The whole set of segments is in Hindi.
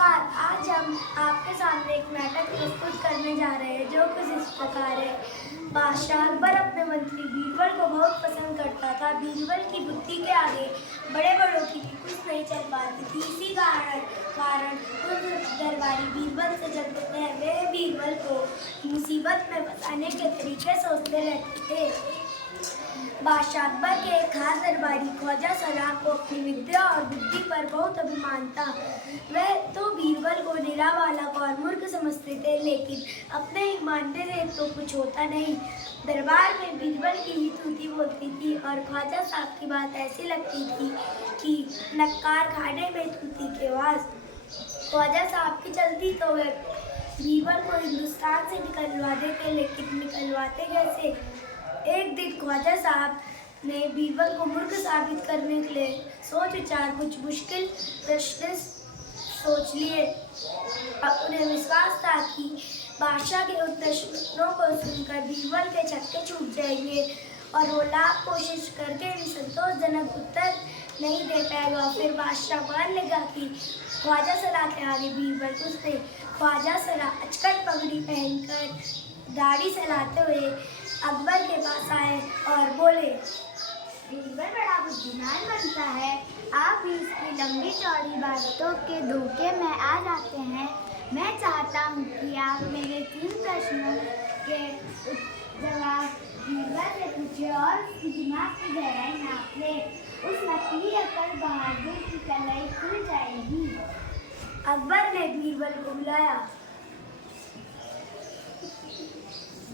नमस्कार। आज हम आपके सामने एक नाटक प्रस्तुत करने जा रहे हैं जो कुछ इस प्रकार है। बादशाह अकबर अपने मंत्री बीरबल को बहुत पसंद करता था। बीरबल की बुद्धि के आगे बड़े बड़ों की भी कुछ नहीं चल पाती थी। इसी कारण दरबारी बीरबल से जलते थे। वे बीरबल को मुसीबत में फंसाने के तरीके सोचते रहते थे। बादशाह अकबर के एक खास दरबारी ख्वाजा सलाह को अपनी विद्या और बुद्धि पर बहुत अभिमान था। वह तो बीरबल को निरा बालक और मूर्ख समझते थे, लेकिन अपने ही मानते थे तो कुछ होता नहीं। दरबार में बीरबल की ही तूती बोलती थी और ख्वाजा साहब की बात ऐसी लगती थी कि नक्कार खाने में तूती के वास। ख्वाजा साहब की चलती तो वह बीरबल को हिंदुस्तान से निकलवा देते, लेकिन निकलवाते कैसे? एक दिन ख्वाजा साहब ने बीरबल को मूर्ख साबित करने के लिए सोच विचार कुछ मुश्किल प्रश्न सोच लिए। अब उन्हें विश्वास था कि बादशाह के उन प्रश्नों को सुनकर बीरबल के छक्के छूट जाएंगे और वो लाख कोशिश करके भी संतोषजनक उत्तर नहीं दे पाएगा। फिर बादशाह मान लेगा कि ख्वाजा सलाह के आगे बीरबल कुछ नहीं। ख्वाजा सलाह अचकन पगड़ी पहनकर दाढ़ी सहलाते हुए अकबर के पास आए और बोले, बीरबल बड़ा बुद्धिमान बनता है। आप भी इसकी लंबी चौड़ी बातों के धोखे में आ जाते हैं। मैं चाहता हूँ कि आप मेरे 3 प्रश्नों के जवाब बीरबल से पूछें और उसकी दिमाग की गहराई नाप लें। उस नकली अकल बहादुर की कलाई खुल जाएगी। अकबर ने बीरबल को बुलाया।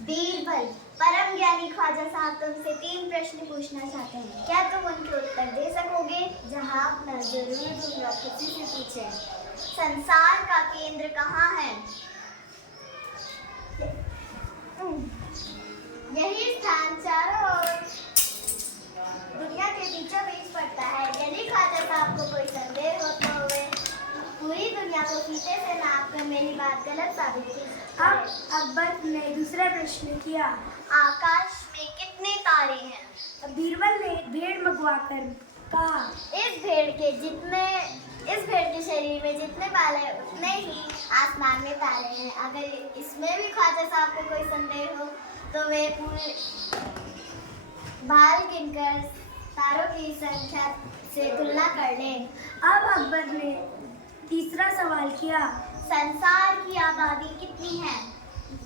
बीरबल, परम ज्ञानी ख्वाजा साहब तुमसे 3 प्रश्न पूछना चाहते हैं। क्या तुम उनके उत्तर दे सकोगे? जवाब मैं जरूर दूंगा, खुशी से पूछें। संसार का केंद्र कहाँ है? यही स्थान चारों ओर दुनिया के बीचों बीच पड़ता है। यदि ख्वाजा साहब को कोई संदेह हो तो वे पूरी दुनिया को फीते से नाप कर मेरी बात गलत साबित की। अब अकबर ने दूसरा प्रश्न किया, आकाश में कितने तारे हैं? बीरबल ने भेड़ मंगवाकर कहा, इस भेड़ के शरीर में जितने बाल हैं उतने ही आसमान में तारे हैं। अगर इसमें भी ख्वाजा साहब को कोई संदेह हो तो वे पूरे बाल गिनकर तारों की संख्या से तुलना कर लें। अब अकबर ने तीसरा सवाल किया, संसार की आबादी कितनी है?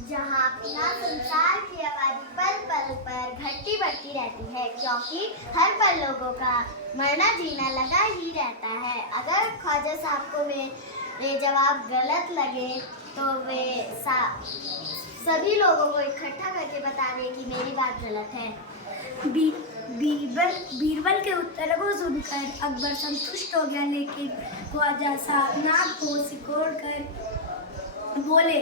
जहाँ संसार की आबादी पल पल पर घटती बढ़ती रहती है, क्योंकि हर पल लोगों का मरना जीना लगा ही रहता है। अगर ख्वाजा साहब को मेरे जवाब गलत लगे तो वे सभी लोगों को इकट्ठा करके बता दें कि मेरी बात गलत है। बीरबल के उत्तर को सुनकर अकबर संतुष्ट हो गया, लेकिन ख्वाजा साहब नाक को सिकोड़कर बोले,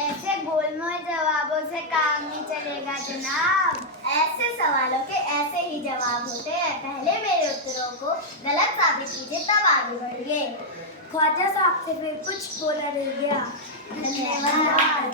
ऐसे गोलमोल जवाबों से काम नहीं चलेगा जनाब। ऐसे सवालों के ऐसे ही जवाब होते हैं। पहले मेरे उत्तरों को गलत साबित कीजिए, तब आगे बढ़िए। ख्वाजा साहब से फिर कुछ बोला नहीं गया। धन्यवाद।